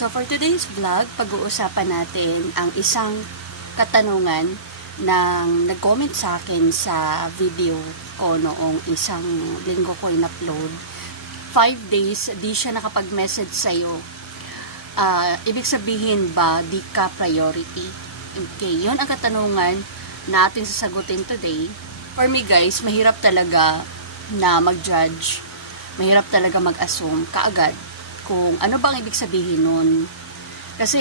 So for today's vlog, pag-uusapan natin ang isang katanungan ng nag-comment sa akin sa video ko noong isang linggo ko in-upload. Five days, di siya nakapag-message sa'yo. Ah, ibig sabihin ba, di ka priority? Okay, yun ang katanungan na ating sasagutin today. For me guys, mahirap talaga na mag-judge. Mahirap talaga mag-assume kaagad kung ano bang ibig sabihin nun. Kasi,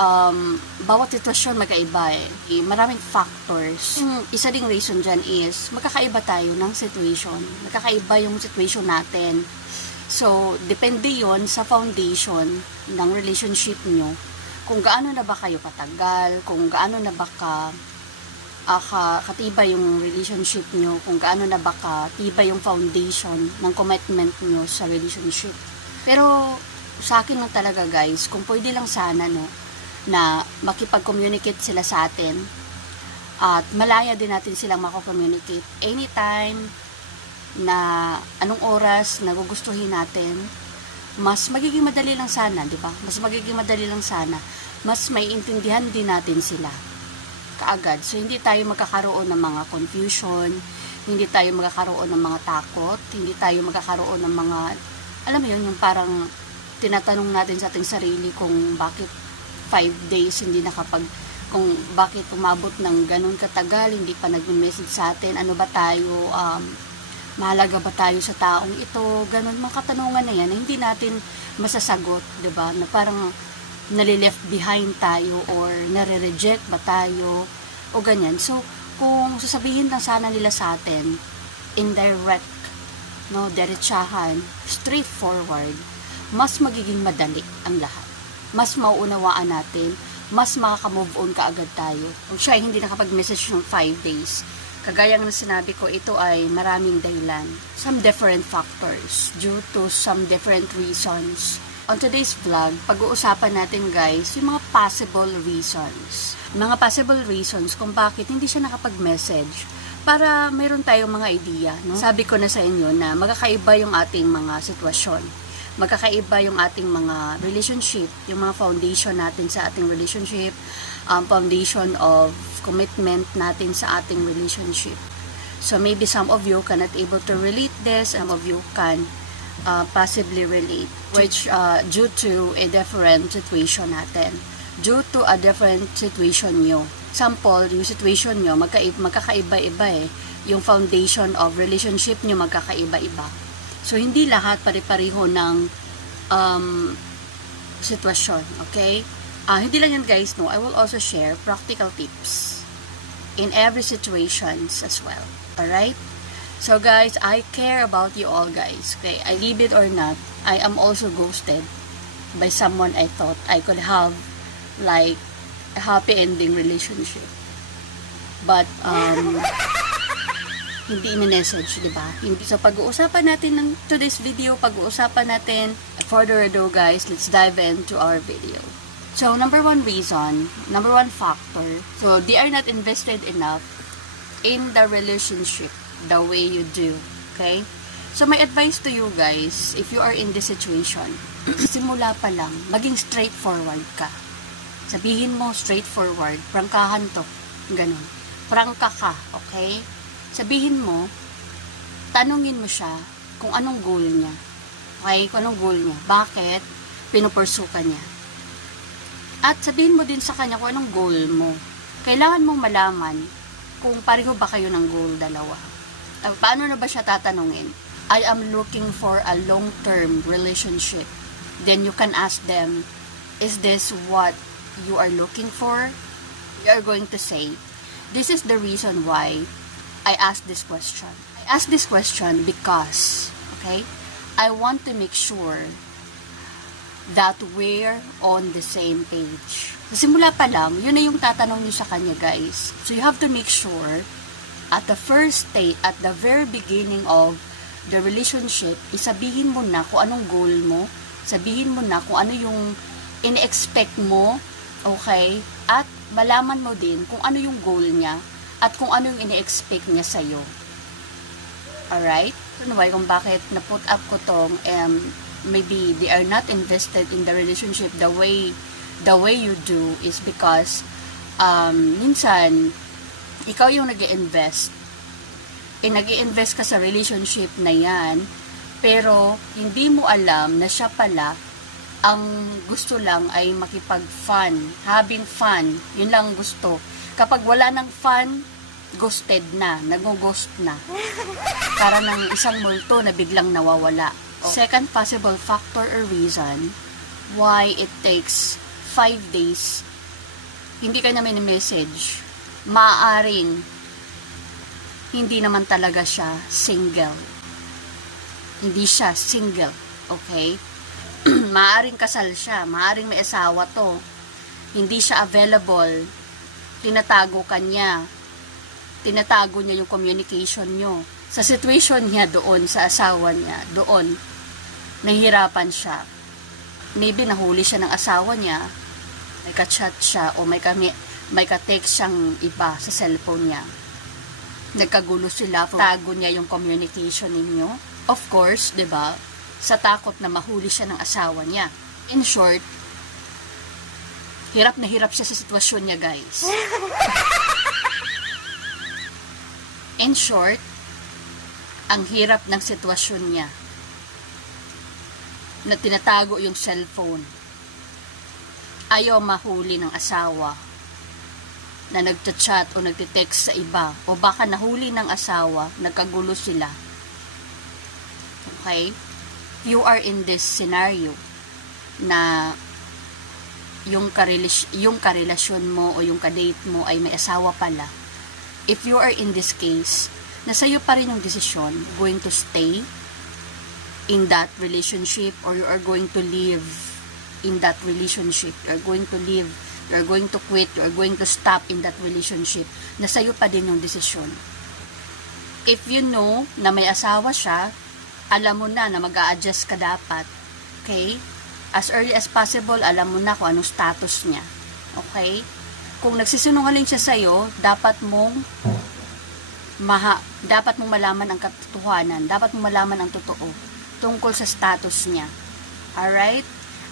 um, bawat sitwasyon magkaiba eh. Eh, Maraming factors. Yung isa ding reason dyan is, magkakaiba tayo ng situation. Magkakaiba yung situation natin. So, depende yon sa foundation ng relationship nyo. Kung gaano na ba kayo katagal, kung gaano na ba ka ah, ka- katibay yung relationship nyo, kung gaano na ba katibay yung foundation ng commitment nyo sa relationship. Pero sa akin lang talaga guys, kung pwede lang sana no, na makipag-communicate sila sa atin at malaya din natin silang mako-communicate anytime na anong oras nagugustuhin natin, mas magiging madali lang sana, di ba? Mas magiging madali lang sana. Mas may intindihan din natin sila kaagad. So, hindi tayo magkakaroon ng mga confusion, hindi tayo magkakaroon ng mga takot, hindi tayo magkakaroon ng mga, alam mo yun, yung parang tinatanong natin sa ating sarili kung bakit five days hindi nakapag, kung bakit umabot ng ganun katagal, hindi pa nag-message sa atin, ano ba tayo, um, mahalaga ba tayo sa taong ito, ganun, mga katanungan na yan, na hindi natin masasagot, ba na parang nalileft behind tayo or nare-reject ba tayo o ganyan. So, kung sasabihin lang sana nila sa atin, indirect, no, diretsahan, straightforward, mas magiging madali ang lahat. Mas mauunawaan natin, mas makaka-move on kaagad tayo. Kung siya hindi nakapag-message ng 5 days, kagaya ng sinabi ko, ito ay maraming dahilan. Some different factors due to some different reasons. On today's vlog, pag-uusapan natin guys, yung mga possible reasons. Mga possible reasons kung bakit hindi siya nakapag-message para mayroon tayong mga idea. No? Sabi ko na sa inyo na magkakaiba yung ating mga sitwasyon. Magkakaiba yung ating mga relationship, yung mga foundation natin sa ating relationship, um, foundation of commitment natin sa ating relationship. So maybe some of you cannot able to relate this, some of you can uh, possibly relate, which uh, due to a different situation natin. Due to a different situation nyo. Example, yung situation nyo, magkaib, magkakaiba-iba eh. Yung foundation of relationship nyo magkakaiba-iba. So, hindi lahat pare-pareho ng um, sitwasyon, okay? Ah, hindi lang yan guys, no? I will also share practical tips in every situations as well. Alright? So guys, I care about you all guys. Okay, I leave it or not, I am also ghosted by someone I thought I could have like a happy ending relationship. But um hindi i-message, di ba? Hindi so pag-uusapan natin ng today's video, pag-uusapan natin further ado guys, let's dive into our video. So number one reason, number one factor, so they are not invested enough in the relationship the way you do. Okay? So, my advice to you guys, if you are in this situation, simula pa lang, maging straightforward ka. Sabihin mo straightforward, prangkahan to. Ganun. Prangka ka, okay? Sabihin mo, tanungin mo siya kung anong goal niya. Okay? Kung anong goal niya. Bakit pinupursue ka niya. At sabihin mo din sa kanya kung anong goal mo. Kailangan mong malaman kung pareho ba kayo ng goal dalawa. Uh, paano na ba siya tatanungin? I am looking for a long-term relationship. Then you can ask them, is this what you are looking for? You are going to say, this is the reason why I asked this question. I asked this question because, okay, I want to make sure that we're on the same page. Simula pa lang, yun na yung tatanong niyo sa kanya, guys. So you have to make sure at the first state, at the very beginning of the relationship, isabihin mo na kung anong goal mo, sabihin mo na kung ano yung in-expect mo, okay? At malaman mo din kung ano yung goal niya at kung ano yung ini-expect niya sa'yo. Alright? Ano ba kung bakit na-put up ko tong um, maybe they are not invested in the relationship the way the way you do is because um, minsan ikaw yung nag invest eh nag invest ka sa relationship na yan pero hindi mo alam na siya pala ang gusto lang ay makipag-fun, having fun, yun lang ang gusto. Kapag wala ng fun, ghosted na, nag-ghost na. Para ng isang multo na biglang nawawala. Second possible factor or reason why it takes 5 days hindi ka namin message maaaring hindi naman talaga siya single. Hindi siya single. Okay? maaring kasal siya, maaring may asawa to. Hindi siya available. Tinatago ka niya. Tinatago niya yung communication nyo. Sa situation niya doon, sa asawa niya, doon, nahihirapan siya. Maybe nahuli siya ng asawa niya, may ka-chat siya o may, kami, may ka-text siyang iba sa cellphone niya. Nagkagulo sila, tago niya yung communication ninyo. Of course, 'di ba? Sa takot na mahuli siya ng asawa niya. In short, hirap na hirap siya sa sitwasyon niya, guys. In short, ang hirap ng sitwasyon niya na tinatago yung cellphone. Ayaw mahuli ng asawa na nagchat-chat o nagte-text sa iba o baka nahuli ng asawa, nagkagulo sila. Okay? You are in this scenario na yung karelasyon, yung karelasyon mo o yung kadate mo ay may asawa pala. If you are in this case, nasa iyo pa rin yung desisyon going to stay in that relationship or you are going to live in that relationship. You are going to live, you are going to quit, you are going to stop in that relationship. Nasa iyo pa din yung desisyon. If you know na may asawa siya, alam mo na na mag adjust ka dapat. Okay? As early as possible, alam mo na kung anong status niya. Okay? Kung nagsisinungaling siya sa'yo, dapat mong maha, dapat mong malaman ang katotohanan, dapat mong malaman ang totoo tungkol sa status niya. Alright?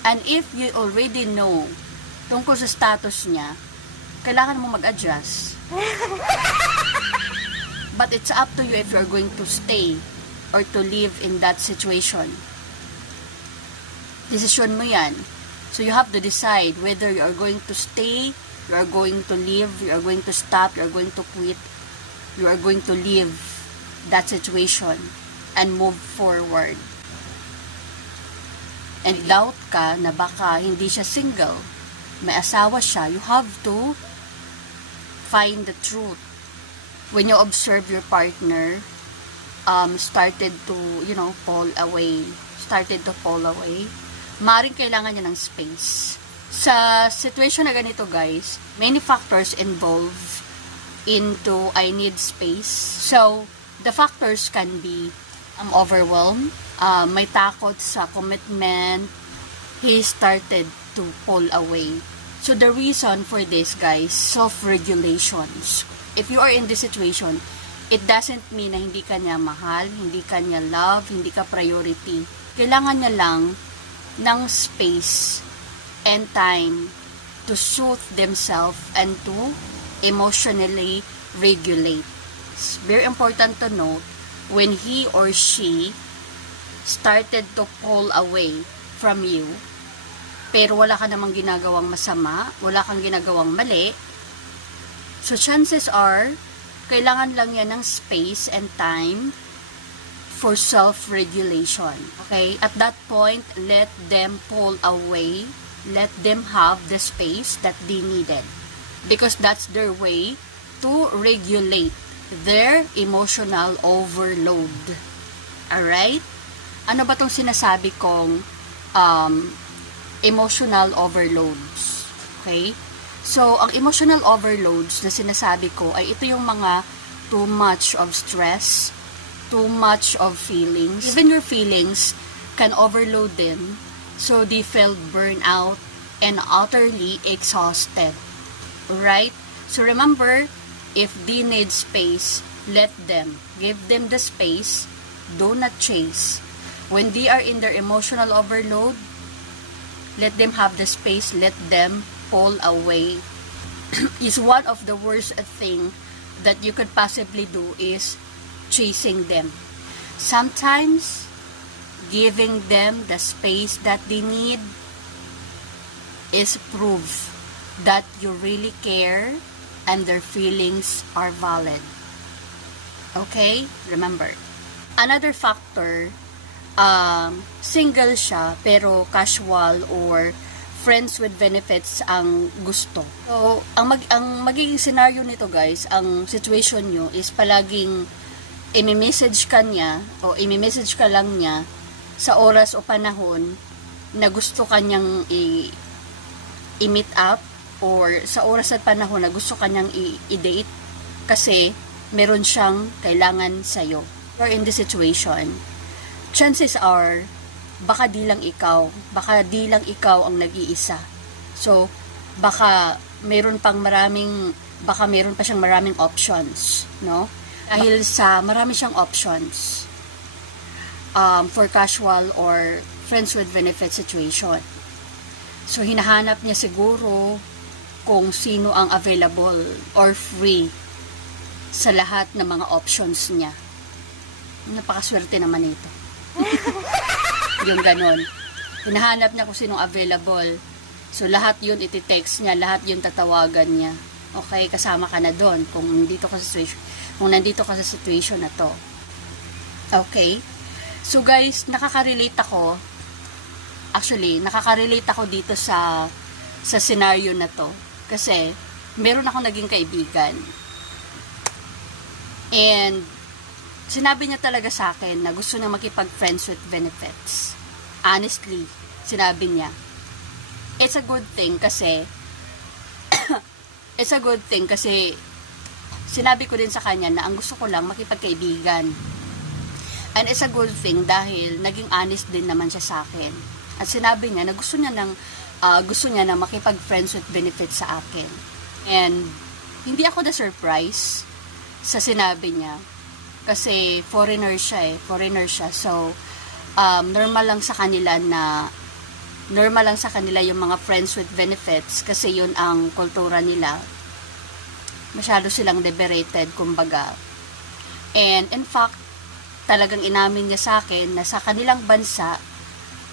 And if you already know tungkol sa status niya, kailangan mo mag-adjust. But it's up to you if you're going to stay or to live in that situation. Desisyon mo yan. So you have to decide whether you are going to stay, you are going to live, you are going to stop, you are going to quit, you are going to leave that situation and move forward. And doubt ka na baka hindi siya single, may asawa siya, you have to find the truth. When you observe your partner, um, started to, you know, fall away, started to fall away, maring kailangan niya ng space. Sa situation na ganito, guys, many factors involve into I need space. So, the factors can be I'm overwhelmed, uh, may takot sa commitment, he started to pull away. So, the reason for this, guys, self-regulations. If you are in this situation, it doesn't mean na hindi ka niya mahal, hindi ka niya love, hindi ka priority. Kailangan niya lang ng space and time to soothe themselves and to emotionally regulate. It's very important to note when he or she started to pull away from you, pero wala ka namang ginagawang masama, wala kang ginagawang mali, so chances are, kailangan lang yan ng space and time for self-regulation. Okay? At that point, let them pull away. Let them have the space that they needed. Because that's their way to regulate their emotional overload. Alright? Ano ba tong sinasabi kong um, emotional overloads? Okay? So, ang emotional overloads na sinasabi ko ay ito yung mga too much of stress, too much of feelings. Even your feelings can overload them so they feel burnout and utterly exhausted. Right? So remember, if they need space, let them. Give them the space. Do not chase. When they are in their emotional overload, let them have the space, let them fall away. is one of the worst thing that you could possibly do is chasing them. Sometimes, giving them the space that they need is proof that you really care and their feelings are valid. Okay? Remember. Another factor, um, single siya pero casual or friends with benefits ang gusto. So, ang, mag, ang magiging scenario nito guys, ang situation nyo is palaging imi-message ka niya o imi-message ka lang niya sa oras o panahon na gusto kanyang i- i-meet up or sa oras at panahon na gusto kanyang i- i-date kasi meron siyang kailangan sa'yo. Or in this situation, chances are, baka di lang ikaw, baka di lang ikaw ang nag-iisa. So, baka meron pang maraming, baka meron pa siyang maraming options, no? Dahil sa marami siyang options um, for casual or friends with benefit situation. So, hinahanap niya siguro kung sino ang available or free sa lahat ng mga options niya. Napakaswerte naman ito. yung ganon. Hinahanap niya kung sinong available. So, lahat yun iti-text niya, lahat yun tatawagan niya. Okay, kasama ka na doon kung nandito ka sa situation, kung nandito ka sa situation na to. Okay? So, guys, nakaka-relate ako actually, nakaka-relate ako dito sa sa scenario na to. Kasi, meron ako naging kaibigan. And, sinabi niya talaga sa akin na gusto niya makipag-friends with benefits. Honestly, sinabi niya. It's a good thing kasi, it's a good thing kasi, sinabi ko din sa kanya na ang gusto ko lang makipagkaibigan. And it's a good thing dahil naging honest din naman siya sa akin. At sinabi niya na gusto niya ng ah, gusto niya na makipag-friends with benefits sa akin. And hindi ako na surprise sa sinabi niya kasi foreigner siya eh, foreigner siya. So um, normal lang sa kanila na normal lang sa kanila yung mga friends with benefits kasi yun ang kultura nila. Masyado silang liberated, kumbaga. And in fact, talagang inamin niya sa akin na sa kanilang bansa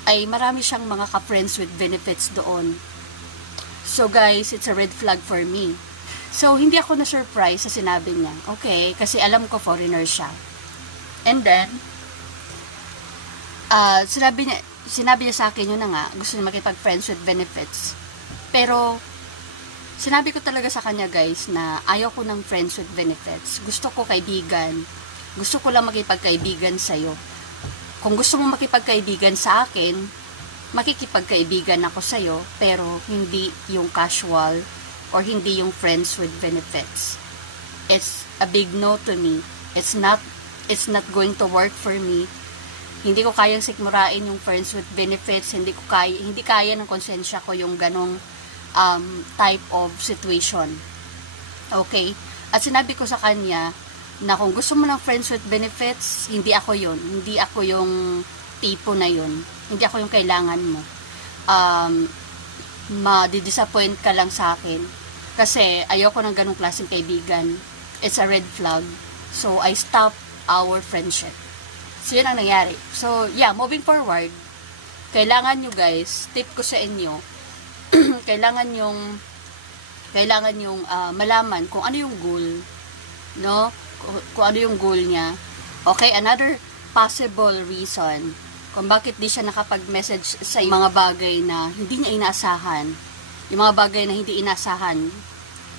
ay marami siyang mga ka-friends with benefits doon. So guys, it's a red flag for me. So hindi ako na-surprise sa sinabi niya. Okay, kasi alam ko foreigner siya. And then, ah sinabi niya, sinabi niya sa akin yun na nga, gusto niya makipag-friends with benefits. Pero, sinabi ko talaga sa kanya guys na ayaw ko ng friends with benefits. Gusto ko kaibigan. Gusto ko lang makipagkaibigan sa'yo. Kung gusto mo makipagkaibigan sa akin, makikipagkaibigan ako sa'yo, pero hindi yung casual or hindi yung friends with benefits. It's a big no to me. It's not it's not going to work for me. Hindi ko kayang sikmurain yung friends with benefits, hindi ko kaya hindi kaya ng konsensya ko yung ganong um, type of situation. Okay? At sinabi ko sa kanya na kung gusto mo ng friends with benefits, hindi ako yon Hindi ako yung tipo na yon Hindi ako yung kailangan mo. Um, ma-disappoint ka lang sa akin. Kasi ayoko ng ganong klaseng kaibigan. It's a red flag. So, I stop our friendship. So, yun ang nangyari. So, yeah, moving forward, kailangan nyo guys, tip ko sa inyo, kailangan yung kailangan yung ah, malaman kung ano yung goal no kung, kung ano yung goal niya okay another possible reason kung bakit di siya nakapag-message sa mga bagay na hindi niya inaasahan yung mga bagay na hindi inaasahan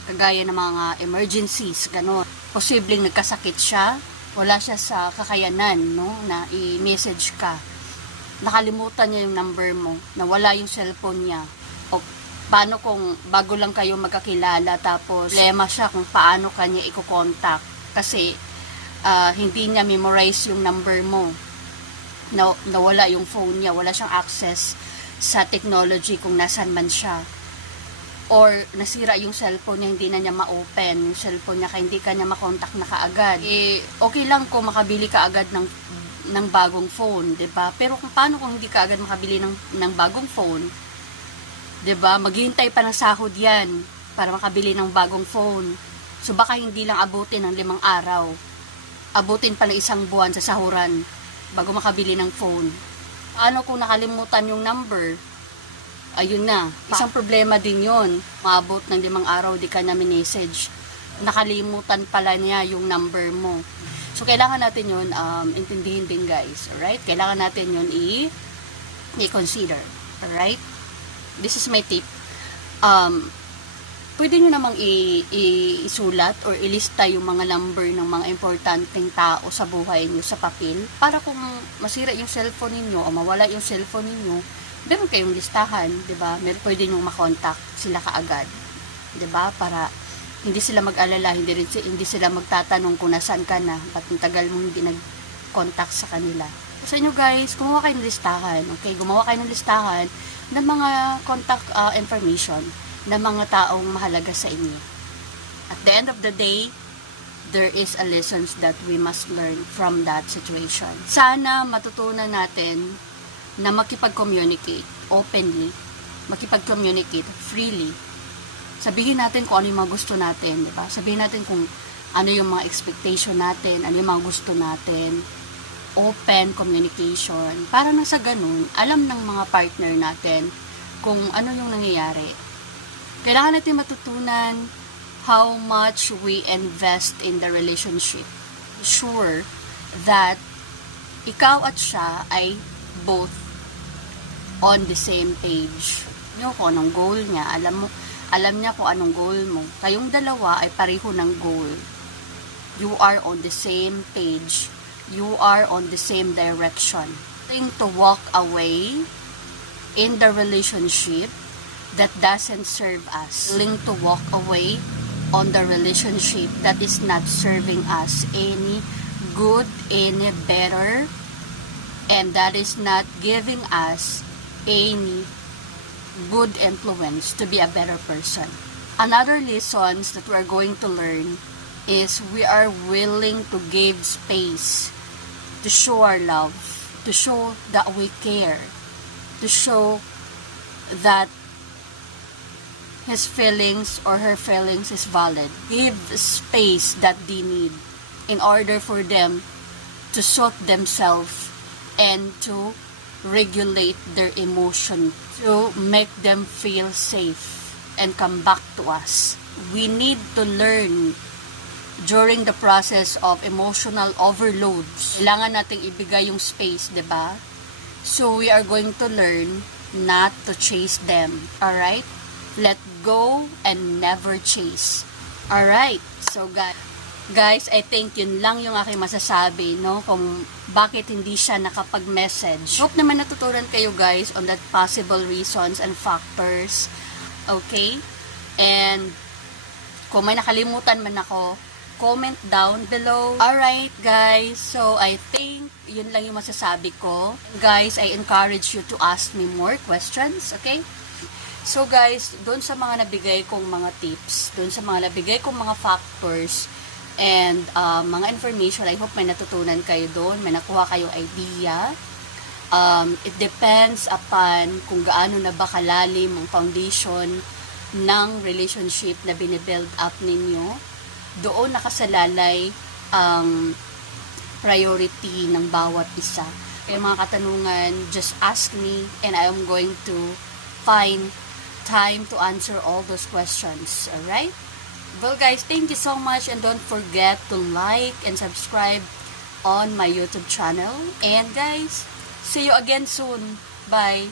kagaya ng mga emergencies gano'n. Posibleng nagkasakit siya wala siya sa kakayanan no na i-message ka. Nakalimutan niya yung number mo, nawala yung cellphone niya, o paano kung bago lang kayo magkakilala tapos lema siya kung paano kanya i-contact? Kasi ah, hindi niya memorize yung number mo. Na, nawala yung phone niya, wala siyang access sa technology kung nasan man siya or nasira yung cellphone niya, hindi na niya ma-open yung cellphone niya, kaya hindi ka niya makontak na kaagad. Eh, okay lang kung makabili ka agad ng ng bagong phone, 'di ba? Pero kung paano kung hindi ka agad makabili ng ng bagong phone, 'di ba? Maghihintay pa ng sahod 'yan para makabili ng bagong phone. So baka hindi lang abutin ng limang araw. Abutin pa ng isang buwan sa sahuran bago makabili ng phone. Ano kung nakalimutan yung number? Ayun na. Isang problema din yon. Maabot ng limang araw, di ka na message. Nakalimutan pala niya yung number mo. So, kailangan natin yun um, intindihin din, guys. Alright? Kailangan natin yun i- i-consider. Alright? This is my tip. Um, pwede nyo namang i- i- isulat or ilista yung mga number ng mga importanteng tao sa buhay nyo sa papel para kung masira yung cellphone ninyo o mawala yung cellphone ninyo, meron kayong listahan, di ba? Meron pwede nyo makontak sila kaagad, di ba? Para hindi sila mag-alala, hindi, rin, si- hindi sila magtatanong kung nasaan ka na, ba't ang tagal mo hindi nag-contact sa kanila. Sa inyo guys, gumawa kayo ng listahan, okay? Gumawa kayo ng listahan ng mga contact uh, information ng mga taong mahalaga sa inyo. At the end of the day, there is a lessons that we must learn from that situation. Sana matutunan natin na makipag-communicate openly, makipag-communicate freely. Sabihin natin kung ano yung mga gusto natin, di ba? Sabihin natin kung ano yung mga expectation natin, ano yung mga gusto natin. Open communication. Para na sa ganun, alam ng mga partner natin kung ano yung nangyayari kailangan natin matutunan how much we invest in the relationship. Sure that ikaw at siya ay both on the same page. Yung kung anong goal niya, alam mo, alam niya kung anong goal mo. Kayong dalawa ay pareho ng goal. You are on the same page. You are on the same direction. Thing to walk away in the relationship that doesn't serve us. Willing to walk away on the relationship that is not serving us any good, any better, and that is not giving us any good influence to be a better person. Another lessons that we're going to learn is we are willing to give space to show our love, to show that we care, to show that his feelings or her feelings is valid. Give space that they need in order for them to sort themselves and to regulate their emotion, to make them feel safe and come back to us. We need to learn during the process of emotional overloads. Kailangan nating ibigay yung space, 'di ba? So we are going to learn not to chase them. Alright? Let go and never chase. Alright? So guys, guys, I think yun lang yung aking masasabi, no? Kung bakit hindi siya nakapag-message. Hope naman natutunan kayo guys on that possible reasons and factors. Okay? And kung may nakalimutan man ako, comment down below. Alright, guys. So, I think yun lang yung masasabi ko. Guys, I encourage you to ask me more questions, okay? So, guys, doon sa mga nabigay kong mga tips, doon sa mga nabigay kong mga factors, and uh, mga information, I hope may natutunan kayo doon, may nakuha kayong idea. Um, it depends upon kung gaano na ba kalalim ang foundation ng relationship na binibuild up ninyo doon nakasalalay ang priority ng bawat isa. Kaya mga katanungan, just ask me and I am going to find time to answer all those questions. Alright? Well guys, thank you so much and don't forget to like and subscribe on my YouTube channel. And guys, see you again soon. Bye!